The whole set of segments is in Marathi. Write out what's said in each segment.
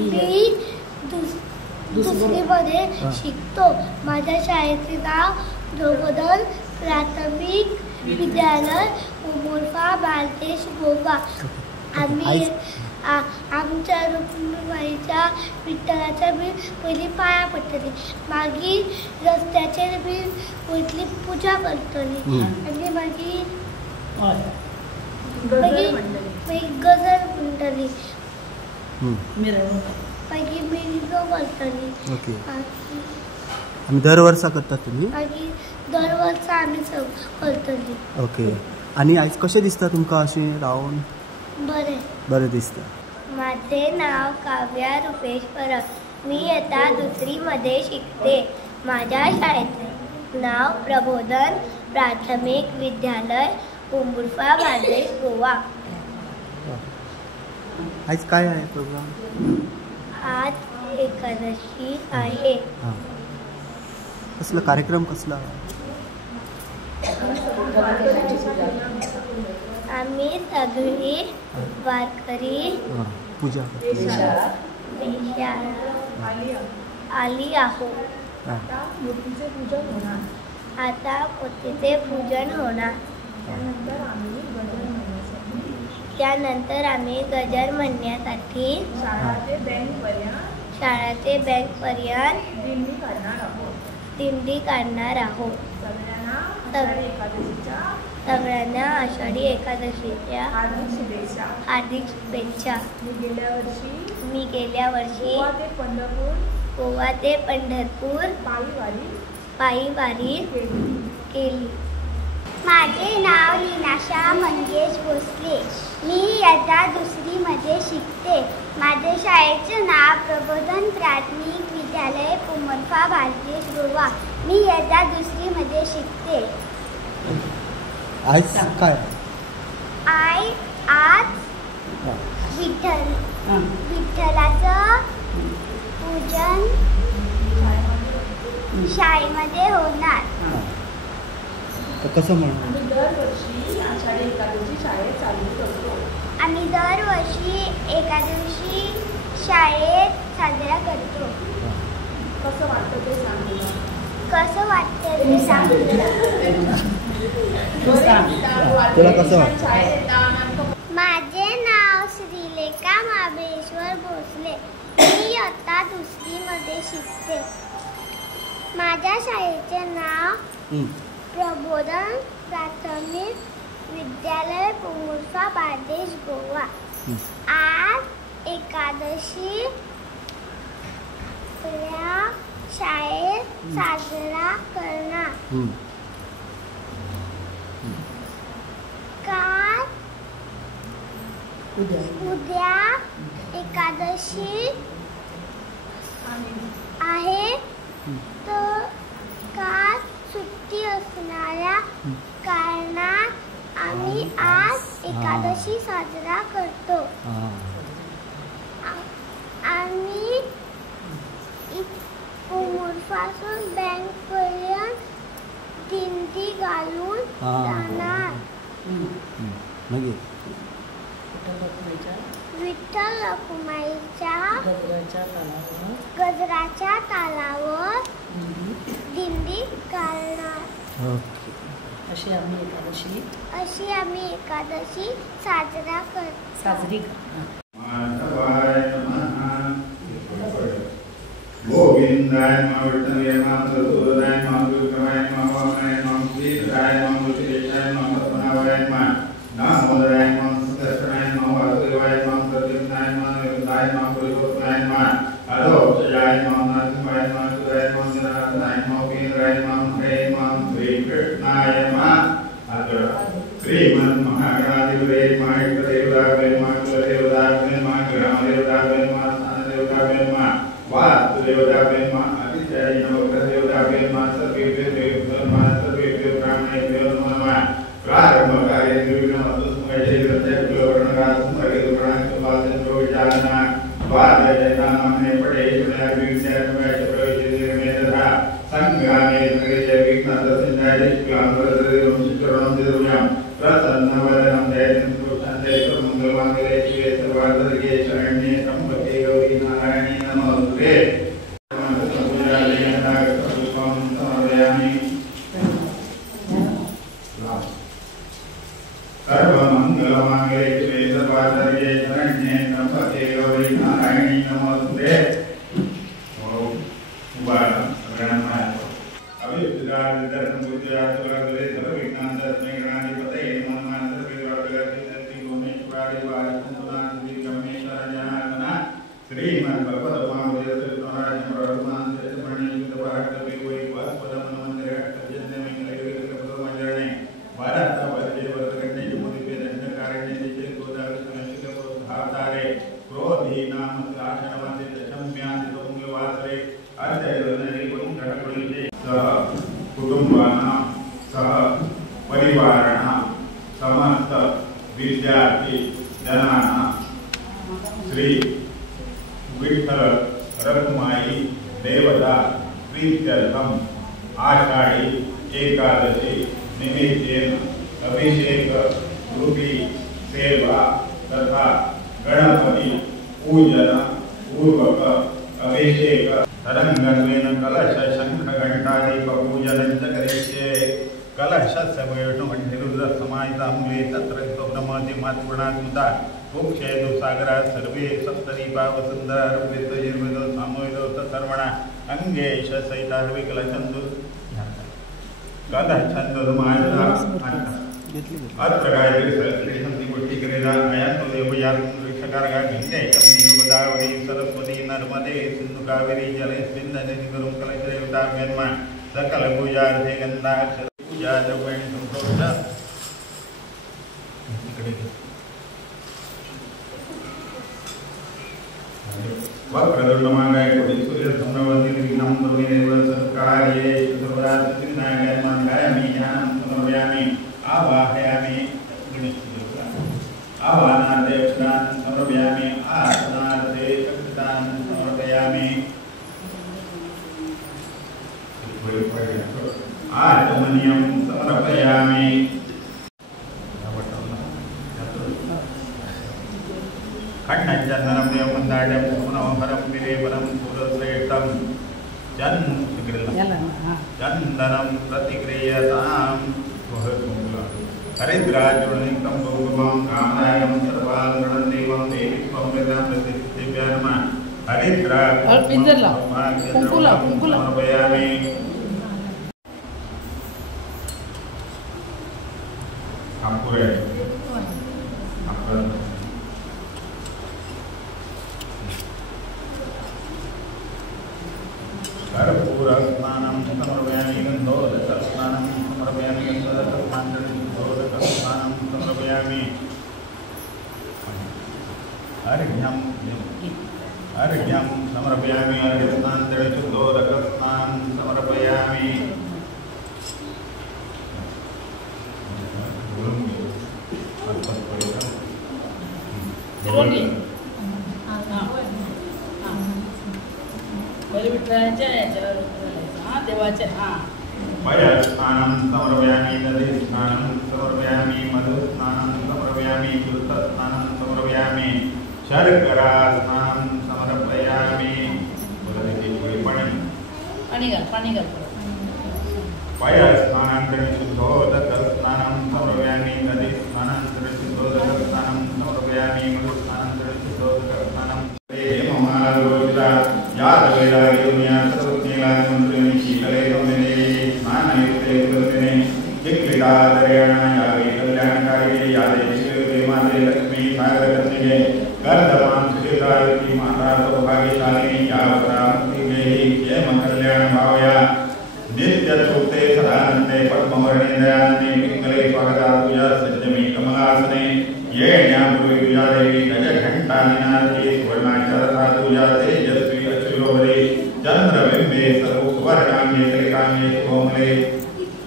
मी दुसरीमध्ये शिकतो. माझ्या शाळेचे नाव प्रबोधन प्राथमिक विद्यालय उमरफा बालदेश गोवा. आम्ही आमच्या रुक्मिणीच्या विठ्ठलाच्या बी पहिली पाया पडटली, मागीर रस्त्याचेर बी वयतली पूजा करतली आनी मागीर गजर म्हणटली, मागीर मिरवणूक करतली. आमी दर वर्सा करतात तुमी? मागीर दर वर्सा आमी करतली. ओके. आनी आयज कशें दिसता तुमकां अशें रावन? बरें दिसता. माझे नाव काव्या रुपेश परब. मी इयत्ता दुसरीमध्ये शिकते. माझ्या शाळेचे नाव प्रबोधन प्राथमिक विद्यालय उमरफा बालदेश गोवा. आज काय आहे प्रोग्राम? आज एकादशी आहे. कसला कार्यक्रम कसला? आम्ही सगळी वारकरी पूजा आली आहोत. आता मूर्तीचे पूजन होणार. त्यानंतर आम्ही गजर म्हणण्यासाठी शाळा ते बँकपर्यंत दिंडी काढणार आहोत. सगळ्यांना आषाढी एकादशीच्या हार्दिक शुभेच्छा. मी गेल्या वर्षी गोवा ते पंढरपूर पायी वारी केली. माझे नाव लीनाशा मंगेश भोसले. मी इयत्ता दुसरीमध्ये शिकते. माझ्या शाळेचे नाव प्रबोधन प्राथमिक विद्यालय उमरफा बालदेश गोवा. मी इयत्ता दुसरीमध्ये शिकते. आज काय? आज विठ्ठलाचं पूजन शाळेमध्ये होणार. कसं म्हणून? आम्ही दरवर्षी आषाढी एकादशी शाळेत चालू करतो. आम्ही दरवर्षी एकादशी शाळेत साजरा करतो. कसं वाटतं ते सांग. कसं वाटतं ते सांग. तुला कसं वाटतं? माझे नाव श्रीलेखा महाबळेश्वर भोसले. मी इयत्ता दुसरीमध्ये शिकते. माझ्या शाळेचे नाव प्रबोधन प्राथमिक विद्यालय उमरफा बालदेश गोवा. आज एकादशी शाळेत साजरा करणार. काल उद्या एकादशी आहे, तर काल सुट्टी असणाऱ्या कारणात आम्ही आज एकादशी साजरा करतो. आम्ही उमरपासून बँकपर्यंत दिंडी घालून जाणार. विठ्ठल रखुमाईच्या गजराच्या तालावर दिंडी काढणार. अशी आम्ही एकादशी साजरी गोविंदाय नमः विष्णवे नमः सरस्वतीय नमः दुर्गाय नमः वामनाय नमः श्रीधराय नमः श्रीशाय नमः पद्मनाभाय नमः दामोदराय नमः संकर्षणाय नमः वासुदेवाय नमः प्रद्युम्नाय नमः निरुद्धाय नमः पुरुषोत्तमाय नमः अधोक्षजाय नमः नरसिंहाय नमः सुराय नमः जनार्दनाय नमः उपेन्द्राय नमः हरे नमः श्रीकृष्णाय नमः श्रीमन् महागणाधिपते नमः इष्टदेवताभ्ये नमः कुलदेवताभ्ये नमः ग्रामदेवताभ्ये नमः स्थानदेवताभ्ये नमः वास्तुदेवताभ्ये नमः अतिचार्य नवग्रहदेवताभ्ये नमः सर्वेभ्यो देवेभ्यो नमः सर्वेभ्यो ब्राह्मणेभ्यो नमः. प्रारंभकार्ये निर्विघ्नमस्तु सुमयशैलसत्यकुलवर्णराजसुमगेतुप्राणिसुभाषेन्द्रो विचारणा द्वादशैतानाम्ने पठेशुनयाभिविद्यात्मयशप्रयोजितमेधः संग्रामे जयविघ्नदर्शनाय प्रसन्नवदनं जयन्तं मंगलमांगल्ये शिवे सर्वार्थसाधके शरण्ये त्र्यंबके गौरी नारायणे सह कुटुंबानां सह परिवाराणां समस्त विद्यार्थी जनानां श्री विठ्ठल रखुमाई देवता प्रीत्यर्थम आषाढ़ी एकादशी निमित्तेन अभिषेक रूपी सेवा तथा गणपति पूजन पूर्वक अभिषेक तरंगत्वेन कलश शंख घंटादीप पूजनं च करिष्ये। कलशस्य वैष्णवनिरुद्ध समाहितामुले तत्र नमति मातृणात्मता मुक्षेतु सागरात् सर्वे सप्तदीपा वसुन्धरार्पितो सामोहितो तत्सर्वणा अंगेश सहितार्वे कलशन्तु कलशन्तुमाजरा अत्र गायत्री सरस्वती सन्ति पुष्टिकरेदा अयन्तु देवयात् ऋक्षकारगा गंगे कमनीय गोदावरी सरस्वती नर्मदे सिन्धु कावेरी जलेस्मिन् नदी गुरुं कलशदेवता मेन्मा सकल पूजार्थे गन्धाक्षर पूजा द्रव्याणि संप्रोक्ष वक्रतुण्डमहाकाय कोटिसूर्यसमप्रभा निर्विघ्नं कुरु मे देव सर्वकार्ये सर्वदा सिद्धिर्विनायकाय मंगलाय ज्ञानं समर्पयामि आवाहयामि आवाहनार्थे अक्षरान् समर्पयामि आसनार्थे अक्षतान् समर्पयामि आचमनीयं समर्पयामि खण्डचन्दनं देवमन्दाडं मनोहरं विलेपनं सुरश्रेष्ठं चन्दनं प्रतिक्रियतां हरिद्राचूर्णिकं भौगवं कामनायं सर्वाङ्गणदेवं देवी त्वं वेदां प्रतिष्ठिभ्या नमः समर्पयामि। कर्पूरस्नानं समर्पयामि गन्धोदकस्नानं समर्पयामि गन्धोदकस्नानं समर्पयामि अर्घ्यं समर्पयामि अर्घ्यस्नानोदकस्नानं समर्पयामि वयस्नानं समर्पयामि दधिस्नानं समर्पयामि मधुस्नानं समर्पयामि तीर्थस्नानं समर्पयामि शर्करास्नानं समर्पयामि वयस्नानं शुद्धोदकस्नानं समर्पयामि दधिस्नानं शुद्धोदकस्नानं समर्पयामि मधुस्नानं शुद्धोदकस्नानं नित्यतोक्ते सदानंदे पद्मवर्णे दयानंदे पिंगले स्वागतातुया सज्जमे कमलासने ये ज्ञानपुरुषा देवी गजघंटानिनादे स्वर्णाचरतातुया तेजस्वी अचुलोभरे चंद्रबिंबे सर्वसुवर्णांगे कलिकांगे कोमले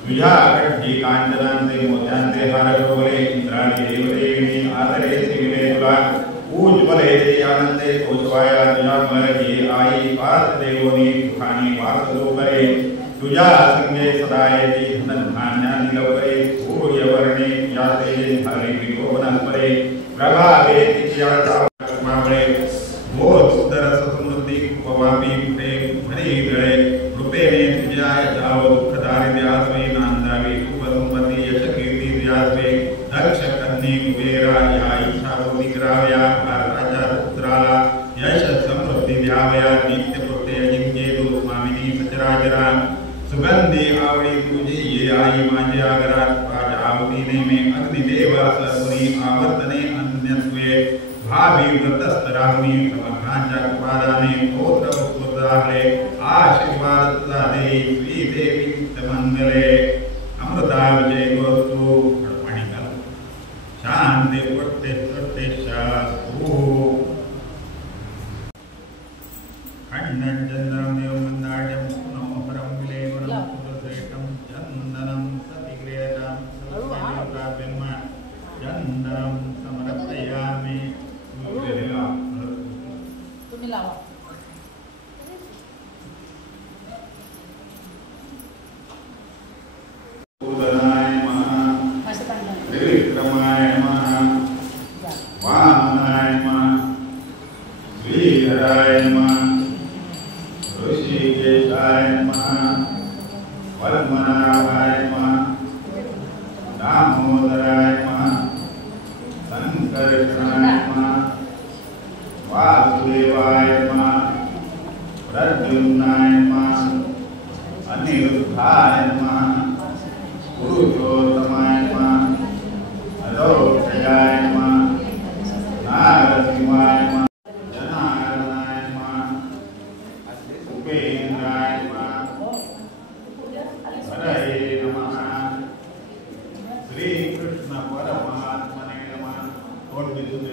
विजाकट्टी कांचनांते मोत्यांते हारशोभले इंद्राणी देवदेविनी आदरे शिविले तुला उज्ज्वले आनंदे कोचवाया तुझा मरगी आई पार्थ देवोनी सुखानी वासदो करे तुझा संगे सदायती धनधान्यानि लवकरे सूर्यवर्णे जाते हरि विकोवनस्परे प्रभावे तिथ्यातावळे मोद सुंदर समृद्धी उपवामी प्रेम हरिद्रळे रूपेणे तुझ्या जाव दुःखदारिद्र्यास्वे नांदावे उपसंपत्ती यशकीर्ती तुझ्यास्वे दक्ष कन्ये कुबेरा या इच्छा विग्राव्या भारताच्या पुत्राला यश समृद्धी द्यावया नित्य पुत्रे अजिंक्येतु स्वामिनी सचराचरा सुगंधी आवडी तुझी ये आई माझे आगरात राजा आवडीने में अग्निदेवा सर्वनी आवर्तने अन्यत्वे भावी व्रतस्तरामी समर्थांच्या कृपादाने स्तोत्र पुत्राले आशीर्वाद तुझा दे श्री देवी मंगले अमृता विजय गोस्तु पाणी घाल शांती पुट्टे सुट्टे शास्तु खंडन चंद्रम देव मंदा प्रद्युम्नाय नमः अनिरुद्धाय नमः पुरुषोत्तमाय नमः अलोकयाय नमः नारसिंहाय नमः जनार्दनाय नमः उपेन्द्राय नमः हरये नमः श्री कृष्ण परमात्मने नमः कोण बिंदू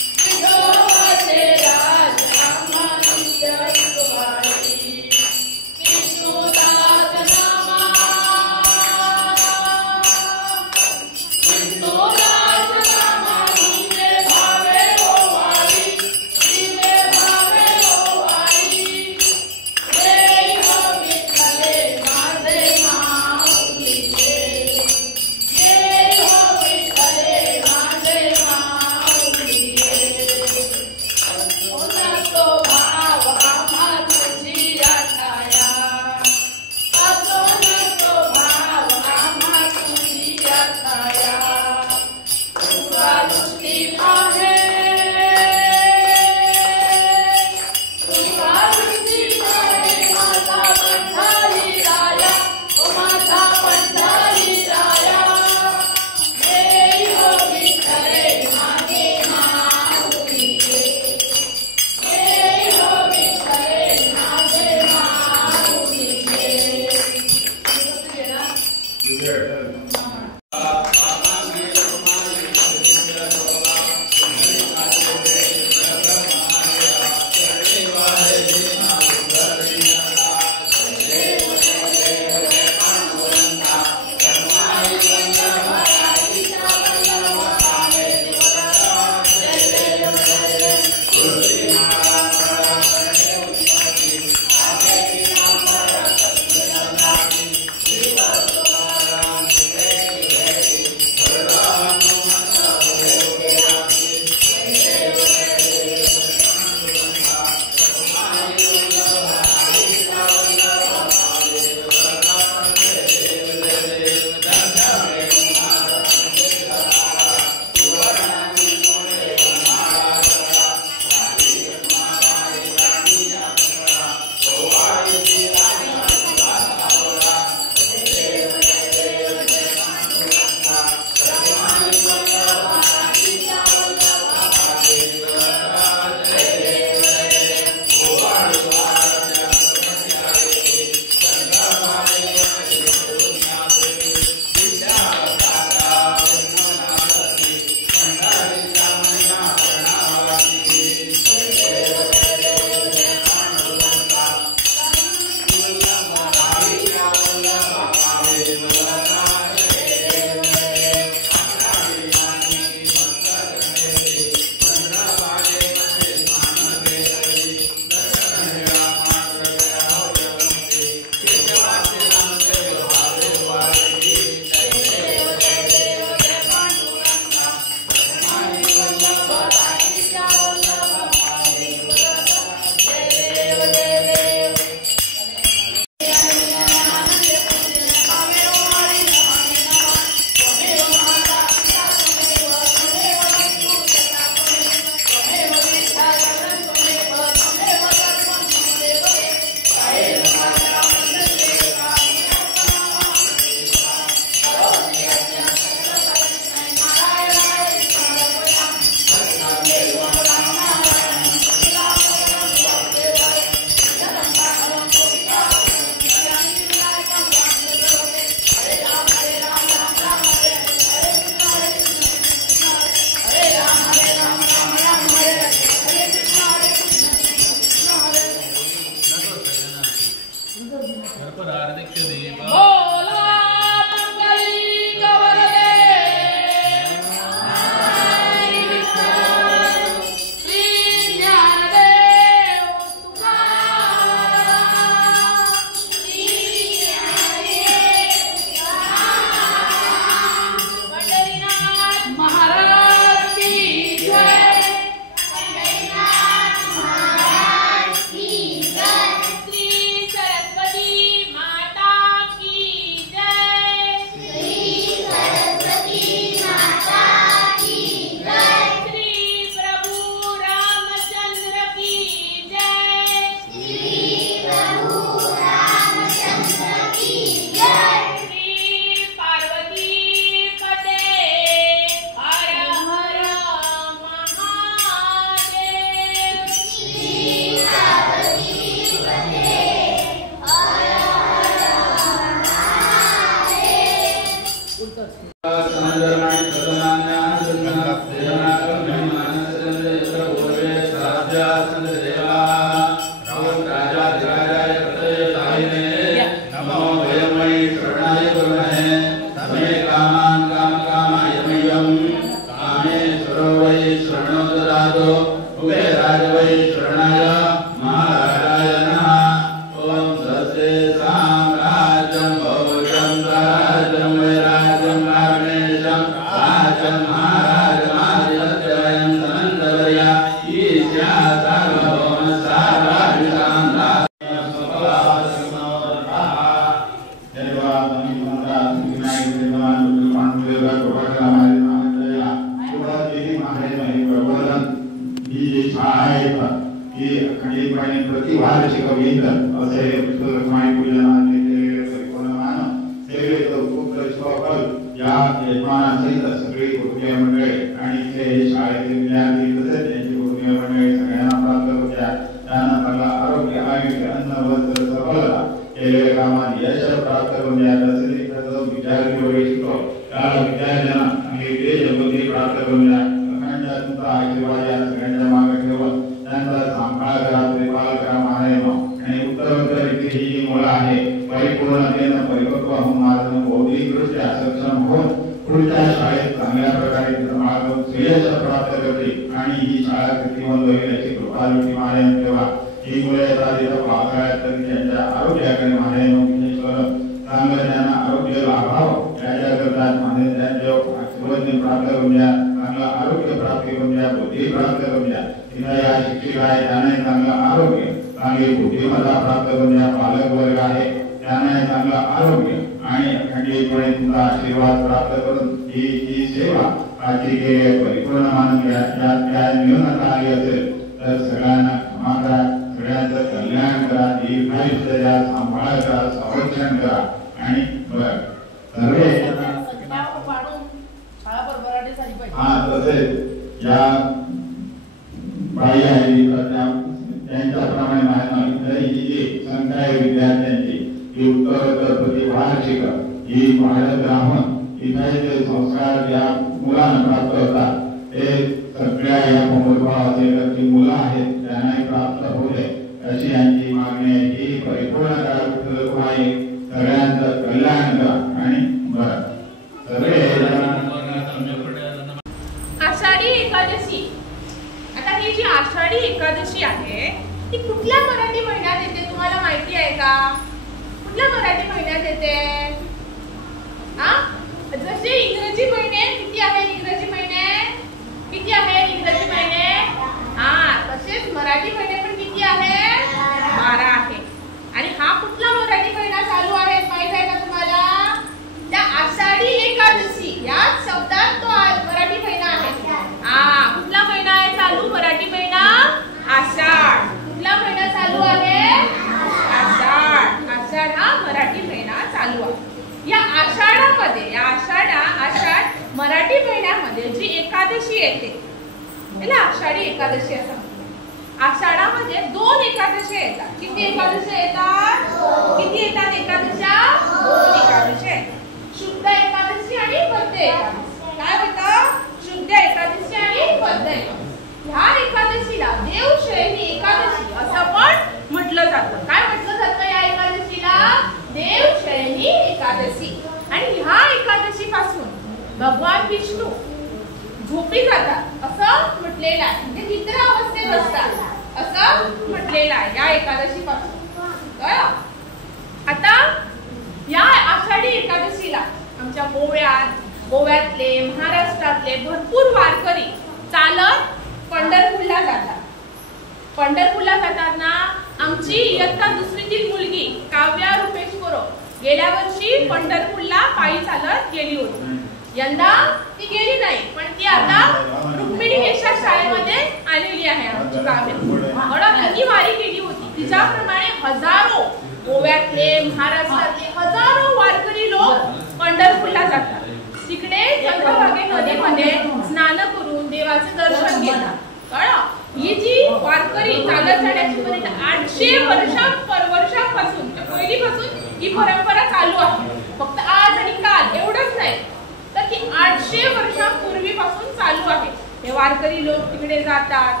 वारकरी लोक तिकडे जातात,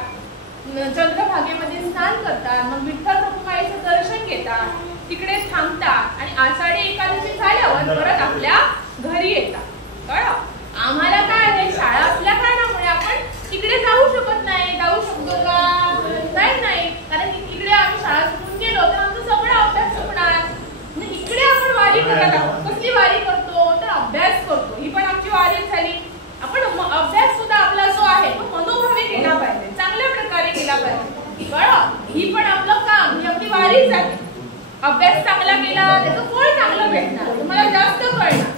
चंद्रभागेमध्ये स्नान करतात, मग विठ्ठल रखुमाईचं दर्शन घेतात, तिकडे थांबतात आणि आषाढी एकादशी झाल्यावर परत आपल्या घरी येतात. कळलं? आम्हाला काय आहे, शाळा असल्या कारणामुळे आपण तिकडे जाऊ शकत नाही. जाऊ शकतो का? नाही, कारण इकडे आम्ही शाळा सुटून गेलो तर आमचा सगळा अभ्यास सुटणार. इकडे आपण वारी करत आहोत. कसली वारी करतो तर अभ्यास करतो. ही पण आमची वारी झाली. आपण अभ्यास सुद्धा आपला जो आहे तो मनोभावे केला पाहिजे, चांगल्या प्रकारे केला पाहिजे. कळलं? ही पण आपलं काम, ही आपली वारीच आहे. अभ्यास चांगला केला त्याचं फळ चांगलं भेटणार, तुम्हाला जास्त कळणार.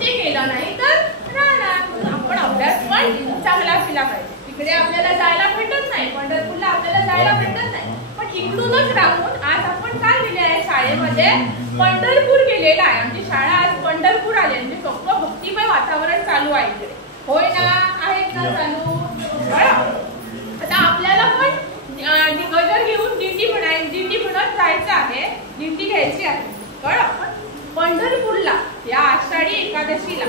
ते केलं नाही तर राहणार. आपण अभ्यास पण चांगला केला पाहिजे. इकडे आपल्याला जायला भेटत नाही, पंढरपूरला आपल्याला जायला भेटत नाही, पण इकडूनच राहून आज आपण काय केले आहे, शाळेमध्ये पंढरपूर गेलेला आहे. आमची शाळा आज पंढरपूर आली, म्हणजे फक्त भक्तिमय वातावरण चालू आहे इकडे. होय ना? आहेत ना चालू? आता आपल्याला पण गजर घेऊन दिंडी म्हणत जायचं आहे, दिंडी घ्यायची आहे. कळलं? पंढरपूरला या आषाढी एकादशीला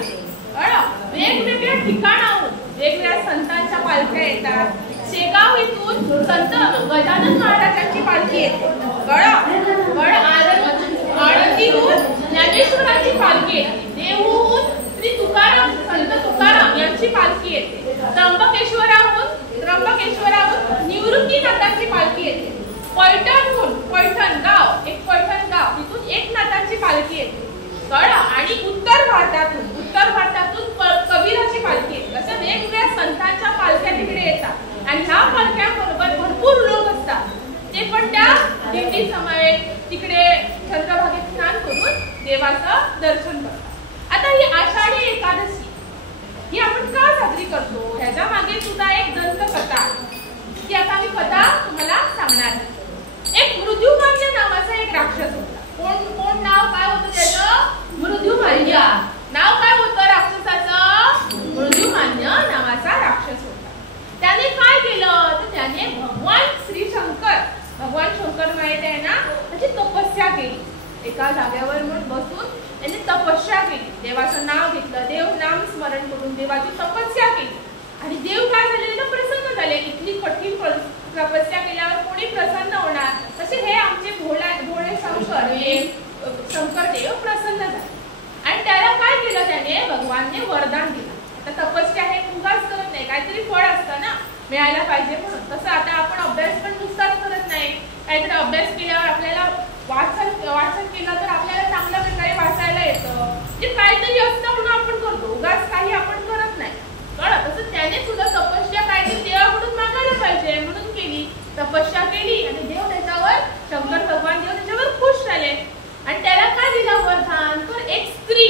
वेगवेगळ्या ठिकाणाहून वेगवेगळ्या संतांच्या पालख्या येतात. शेगाव इथून संत गजानन महाराजांची पालखी येते. आळंदीहून ज्ञानेश्वरांची पालखी येते. देहूहून श्री तुकाराम संत तुकाराम यांची पालखी येते. त्र्यंबकेश्वराहून निवृत्तीनाथांची पालखी येते. पैठण गाव तिथून एकनाथांची पालखी येते. आणि उत्तर भारतातून कबीराची पालखी येते. असं वेगवेगळ्या संतांच्या पालख्या तिकडे येतात आणि ह्या पालख्यांबरोबर भरपूर लोक असतात. ते पण त्या दिंडी समवेत तिकडे चंद्रभागेत स्नान करून देवाचं दर्शन करतात. आता ही आषाढी एकादशी ही आपण का साजरी करतो, ह्याच्या मागे सुद्धा एक दंतकथा आहे. ती आता मी कथा तुम्हाला सांगणार आहे. एक मृत्युमान्य नावाचा एक राक्षस होता. कोण नाव काय होतं त्याचं? मृत्युमान्य. नाव काय होतं राक्षसाचं? मृत्युमान्य नावाचा राक्षस होता. त्याने काय केलं तर त्याने भगवान शंकर माहित आहे ना, त्याची तपस्या केली. एका जागेवर बसून त्याने तपस्या केली. देवाचं नाव घेतलं, देव नाम स्मरण करून देवाची तपस्या केली आणि देव काय झाले प्रसन्न झाले. इतकी कठीण तपस्या केल्यावर कोणी प्रसन्न होणार, तसे हे आमचे भोळे शंकर देव प्रसन्न झाले आणि त्याला काय केलं, त्याने भगवानने वरदान दिलं. आता तपस्या हे उगाच करत नाही, काहीतरी फळ असतं ना, मिळायला पाहिजे म्हणून. तसं आता आपण अभ्यास पण नुसताच करत नाही, काहीतरी अभ्यास केल्यावर आपल्याला वाचन केलं तर आपल्याला चांगल्या प्रकारे वाचायला येतं. म्हणजे काहीतरी असतं म्हणून आपण करतो, उगाच काही आपण करत नाही. कळलं? तसं त्याने सुद्धा तपस्या काहीतरी देवाकडून मागायला पाहिजे म्हणून केली. तपस्या केली आणि देव त्याच्यावर शंकर भगवान देव त्याच्यावर खुश झाले आणि त्याला काय दिलं वरदान तर एक स्त्री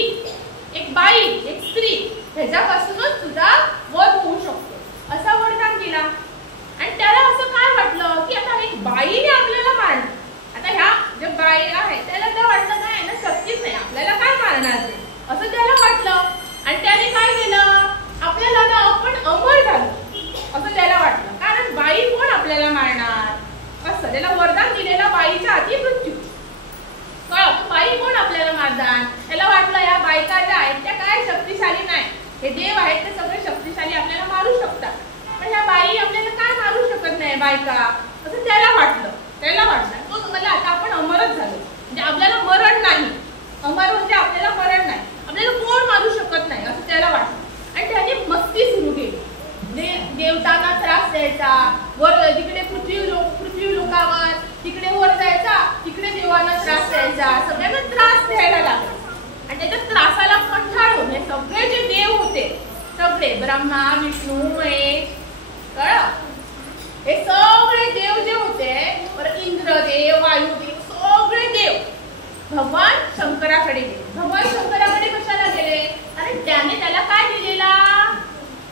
ह्याच्यापासूनच सुद्धा वध होऊ शकतो असा वरदान दिला. आणि त्याला असं काय वाटलं की आता एक बाईने आपल्याला मारलं. आता ह्या ज्या बाई आहे त्याला तर वाटलं काय ना, शक्तीच नाही, आपल्याला काय मारणार ते असं त्याला वाटलं. आणि त्याने काय केलं, आपल्याला आता आपण अमर झालो असं त्याला वाटलं, कारण बाई कोण आपल्याला मारणार असं त्याला वरदान दिलेला बाईच्या हाती मृत्यू. बाई कोण आपल्याला मारणार, त्याला वाटलं या बायका ज्या आहेत त्या काय शक्तिशाली नाही, हे देव आहेत ते सगळे शक्तिशाली आपल्याला मारू शकतात, पण ह्या बाई आपल्याला काय मारू शकत नाही बायका असं त्याला वाटलं. तो तुम्हाला आता आपण अमरच झालो, म्हणजे आपल्याला मरण नाही, अमर म्हणजे आपल्याला मरण नाही, आपल्याला कोण मारू शकत नाही असं त्याला वाटलं. आणि त्याने मस्ती सुरू केली. देवतांना त्रास द्यायचा, वर तिकडे पृथ्वी लोकावर तिकडे वर जायचा, तिकडे देवांना त्रास द्यायचा, सगळ्यांना त्रास द्यायला लागला. आणि त्याच्या त्रासाला कंटाळून हे सगळे जे देव होते, सगळे ब्रह्मा विष्णू महेश, हे सगळे देव जे होते, इंद्रदेव वायुदेव सगळे देव भगवान शंकराकडे गेले. भगवान शंकराकडे कशाला गेले, कारण त्याने त्याला काय दिलेला,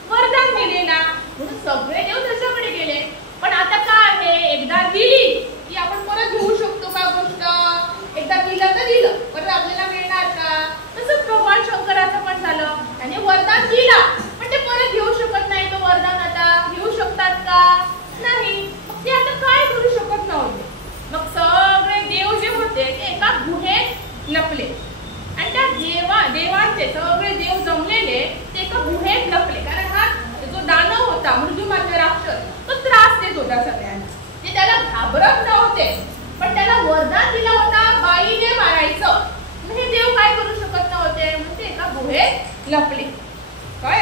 वरदान दिलेला, म्हणून सगळे देव त्याच्याकडे गेले. पण आता काय आहे, एकदा दिली की आपण परत घेऊ शकतो का गोष्ट, एकदा दिलं तर दिलं, परत आपल्याला मिळणार का. तसंच भगवान शंकराचं पण झालं, त्याने वरदान दिला पण ते परत घेऊ शकत नाही. तो वरदान आता घेऊ शकतात का, नाही. मग ते आता काय करू शकत नव्हते. मग सगळे देव जे होते ते एका गुहेत लपले आणि त्या देवांचे सगळे देव जमलेले ते एका गुहेत लपले, कारण हा जो दानव होता मृत्युमान्य राक्षस तो त्रास देत होता सगळ्यांना. घाबरत नव्हते, पण त्याला वरदान दिलं होता बाईने मारायचं. हे देव काय करू शकत नव्हते, म्हणून ते एका गुहेत लपले. काय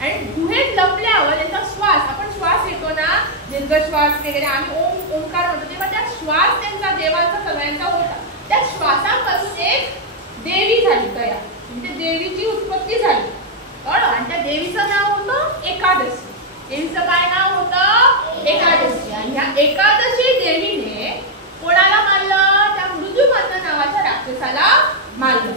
आणि गुहेत लपल्यावर त्यांचा श्वास, आपण श्वास घेतो ना, दीर्घ श्वास वगैरे, आम्ही ओंकार म्हणतो, तेव्हा त्या श्वास त्यांचा देवांचा सगळ्यांचा होता. त्या श्वासापासून एक देवी झाली तयार, म्हणजे देवीची उत्पत्ती झाली. आणि त्या देवीचं नाव होतं एकादशी. देवीचं काय नाव होतं? एकादशी. आणि ह्या एकादशी देवीने कोणाला मारलं? त्या मृत्युमंत नावाच्या राक्षसाला मारलं.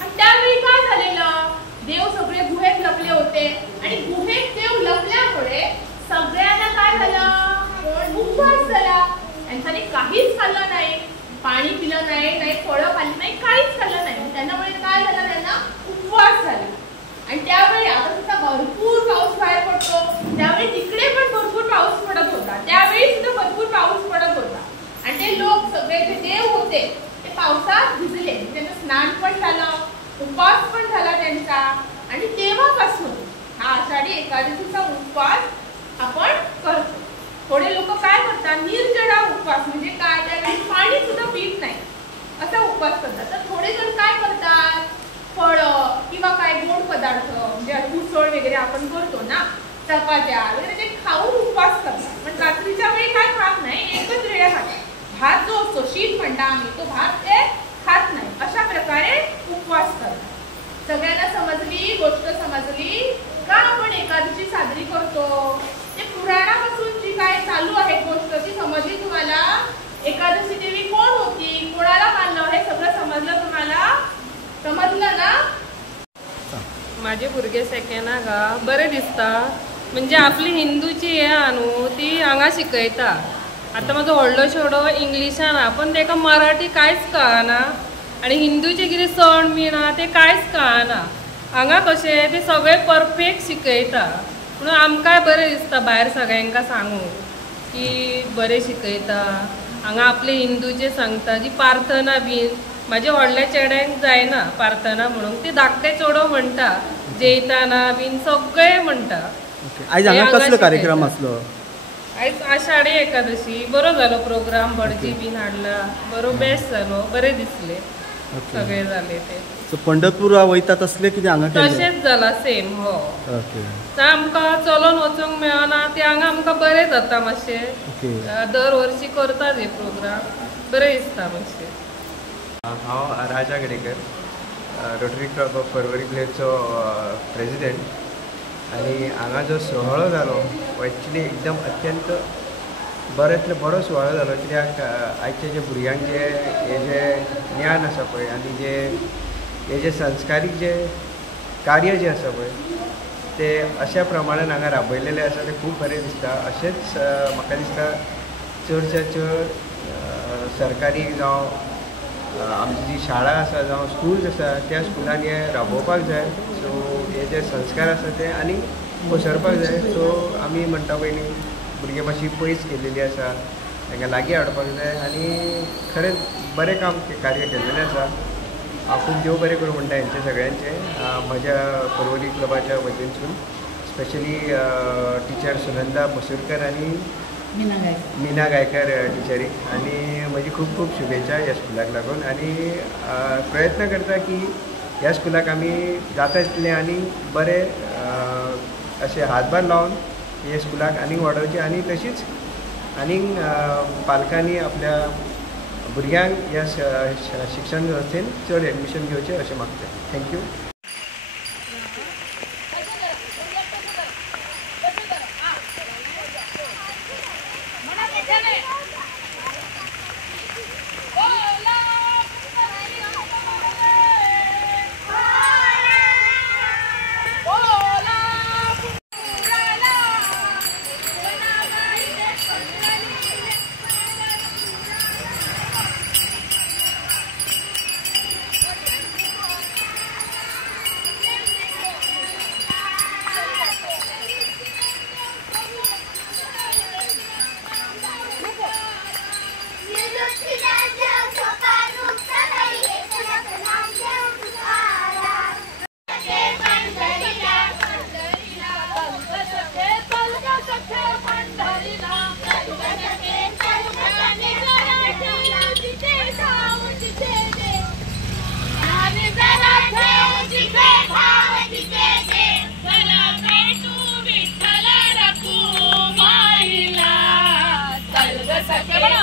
आणि त्यावेळी काय झालेलं? देव सगळे गुहेत लपले होते आणि गुहेत देव लपल्यामुळे सगळ्यांना काय झालं? उपवास झाला. त्यांच्यानी काहीच खाल्लं नाही, पाणी पिलं नाही, नाही फळं खाल्ली नाही, काहीच खाल्लं नाही. त्याच्यामुळे काय झालं? त्यांना उपवास झाला. आणि त्यावेळी आता सुद्धा भरपूर पाऊस बाहेर पडतो, त्यावेळी तिकडे पण भरपूर पाऊस पडत होता, त्यावेळी सुद्धा भरपूर पाऊस पडत होता. आणि ते लोक सगळे जे देव होते ते पावसात भिजले, त्यांचं स्नान पण झालं, उपवास पण झाला त्यांचा. आणि तेव्हापासून हा आषाढी एकादशीचा उपवास आपण करतो. थोडे लोक काय करतात? निर्जला उपवास, म्हणजे काय? त्यावेळी पाणी सुद्धा पीत नाही असा उपवास करतात. तर थोडे जण काय करतात? फळं किंवा काय गोड पदार्थ, म्हणजे उसळ वगैरे आपण करतो ना, चपात्या वगैरे, ते खाऊन उपवास करतात. पण रात्रीच्या वेळी काय खात नाही, एकच वेळा खातात. भात जो असतो, शीत म्हणता आम्ही, तो भात ते खात नाही. अशा प्रकारे उपवास करतात. सगळ्यांना समजली गोष्ट? समजली का आपण एकादशी साजरी करतो? ते पुराणापासून जी काय चालू आहे गोष्ट ती समजली तुम्हाला? एकादशी देवी कोण होती, कोणाला मानलं, हे सगळं समजलं तुम्हाला? समजलं ना? माझे भुरगे सेकेना गा बरे दिसता, म्हणजे आपली हिंदूची हे न्हू ती हांगा शिकयता. आता म्हाजो व्हडलो चेडो इंग्लिशान हा, पण तेका मराठी कांयच कळना आणि हिंदूचे कितें सण बीन हा ते कांयच कळना. हांगा कशें ते सगळे परफेक्ट शिकयता, म्हणून आमकांय बरें दिसता भायर सगळ्यांका सांगूं की बरें शिकयता. हांगा आपले हिंदूचे सांगता, जी प्रार्थना बीन माझ्या व्हडल्या चेड्यांक जायना प्रार्थना म्हणून, ती धाकटे चेडो म्हणटा, जेयताना बीन सगळे म्हणटा. आयज हांगा कसलो कार्यक्रम आसलो? आयज आषाढी एकादशी, बरो जालो प्रोग्राम, भटजी बीन हाडला, बरो बेस्ट जालो, बरे दिसले, सगळे जाले ते. सो पंढरपूर वयता तसले कितें हांगा तशेंच जाला सेम. हो, ओके. आमकां चलोन वचूंक मेळना, ते हांगा आमकां बरें जाता मातशें. दर वर्षी करतात हे प्रोग्राम, बरें दिसता मातशें. हांव Raja Gadekar, Rotary club of Porvorim प्लेसचो प्रेसिडेंट. आनी हांगा जो सुवाळो जालो हो एक्चुली एकदम अत्यंत बऱ्यांतलो बरो सुवाळो जालो, कित्याक आयच्या जे भुरग्यांक हे जे ज्ञान आसा पळय आनी हे जे संस्कारीक जे कार्य जे आसा पळय ते अशा प्रमाणान हांगा राबयलेले आसा, ते खूब बरें दिसता. अशेंच म्हाका दिसता चडशा चड सरकारी जावं आमची जी शाळा आसा जावं स्कूल्स आसा त्या स्कुलांनी हे राबोवपाक जाय. सो हे जे संस्कार आसा ते आनी पसरपाक जाय. सो आमी म्हणटा पयलीं भुरगे मातशी पयस गेल्लेली आसा, तांकां लागीं हाडपाक जाय आनी खरेंच बरें काम कार्य केल्लेलें आसा. हांव खूब देव बरें करूं म्हणटा हेंचे सगळ्यांचे, म्हज्या पर्वरी क्लबाच्या वतीनसून स्पेशली टिचर सुनंदा मसूरकर आनी मीना गायकर टिचरीक, आनी म्हजी खूब खूब शुभेच्छा ह्या स्कुलाक लागून. आनी प्रयत्न करता की ह्या स्कुलाक आमी जाता तितलें आनी बरें अशें हातभार लावन हे स्कुलाक आनीक वाडोवचें आनी तशीच आनीक पालकांनी आपल्या भुरग्यांक ह्या शिक्षण वेवस्थेन चड एडमिशन घेवचें अशें मागता. थँक्यू. पंढरीला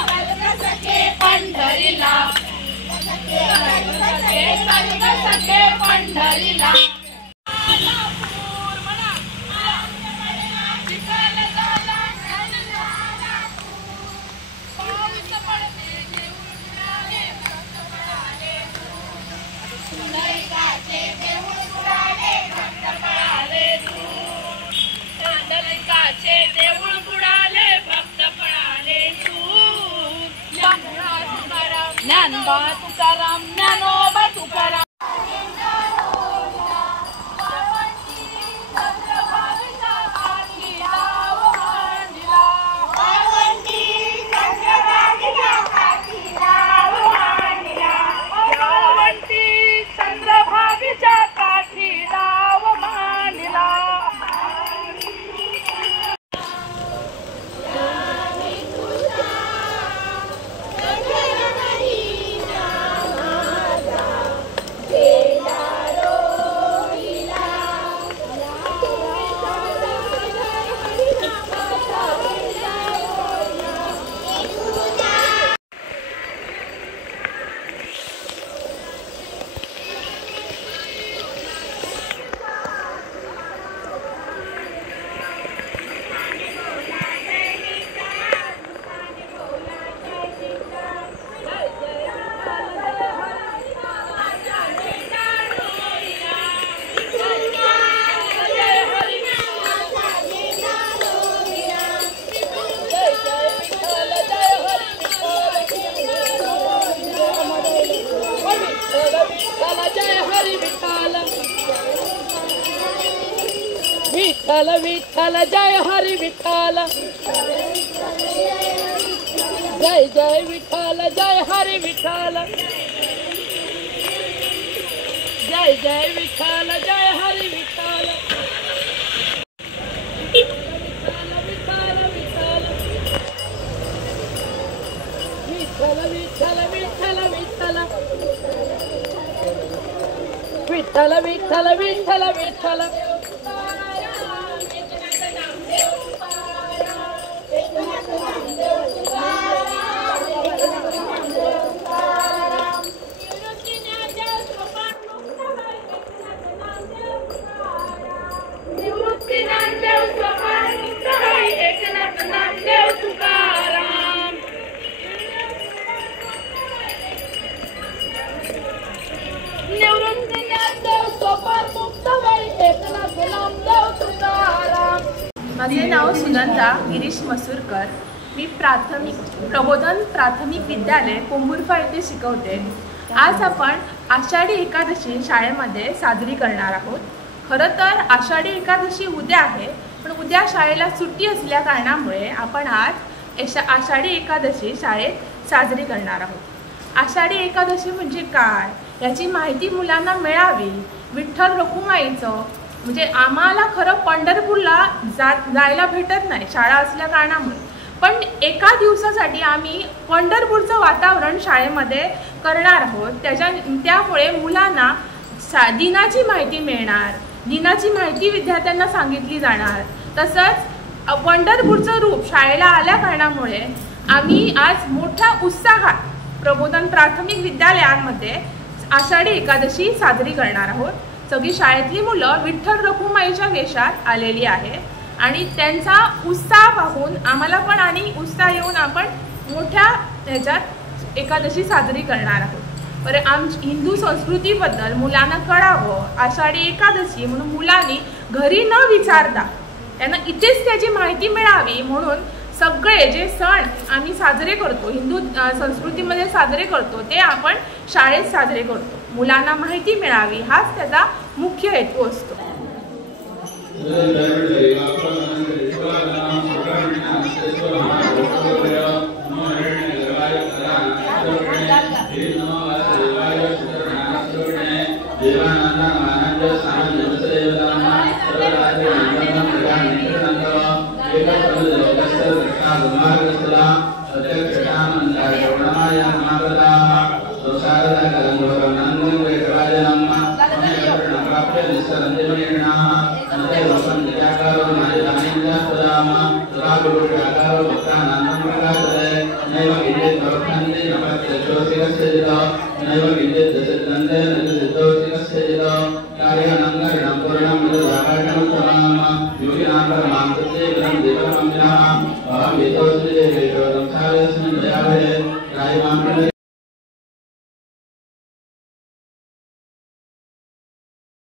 पंढरीला देऊळ बुडाले भक्त पळाले ज्ञानोबा तुकाराम ज्ञानोबा तुकाराम चंद्रभागीच्या काठी डाव मांडला विठ्ठल विठ्ठल जय हरी विठ्ठल जय जय विठ्ठल जय हरी विठ्ठल जय जय विठ्ठल जय हरी विठ्ठल विठ्ठल विठ्ठल विठ्ठल विठ्ठल विठ्ठल विठ्ठल विठ्ठल माझे नाव सुनंदा गिरीश मसूरकर. मी प्रबोधन प्राथमिक विद्यालय कोंबुर्फा येथे शिकवते. आज आपण आषाढी एकादशी शाळेमध्ये साजरी करणार आहोत. खरं तर आषाढी एकादशी उद्या आहे, पण उद्या शाळेला सुट्टी असल्या कारणामुळे आपण आज आषाढी एकादशी शाळेत साजरी करणार आहोत. आषाढी एकादशी म्हणजे काय याची माहिती मुलांना मिळावी. विठ्ठल रखुमाईचं म्हणजे आम्हाला खरं पंढरपूरला जायला भेटत नाही शाळा असल्या कारणामुळे, पण एका दिवसासाठी आम्ही पंढरपूरचं वातावरण शाळेमध्ये करणार आहोत. त्यामुळे मुलांना दिनाची माहिती मिळणार, दिनाची माहिती विद्यार्थ्यांना सांगितली जाणार. तसंच पंढरपूरचं रूप शाळेला आल्या कारणामुळे आम्ही आज मोठ्या उत्साहात प्रबोधन प्राथमिक विद्यालयांमध्ये आषाढी एकादशी साजरी करणार आहोत. सगळी शाळेतली मुलं विठ्ठल रखुमाईच्या वेशात आलेली आहे आणि त्यांचा उत्साह पाहून आम्हाला पण आणि उत्साह येऊन आपण मोठ्या ह्याच्यात एकादशी साजरी करणार आहोत. बरं, हिंदू संस्कृतीबद्दल मुलांना कळावं, आषाढी एकादशी म्हणून मुलांनी घरी न विचारता त्यांना इथेच त्याची माहिती मिळावी म्हणून सगळे जे सण आम्ही साजरे करतो, हिंदू संस्कृतीमध्ये साजरे करतो, ते आपण शाळेत साजरे करतो. मुलांना माहिती मिळावी हाच त्याचा मुख्य हेतू असतो. Terima kasih. यशोऽसि कस्य जितो नैव किञ्चित् दशदन्ते न च सिद्धोऽसि कस्य जितो कार्यानं करणं पूर्णं मदधारणं तमाम योगिनां परमां सत्येकं देवमं विना अहं वेदोऽस्मि देवेशो संसारेऽस्मिन् दयावहे रायमां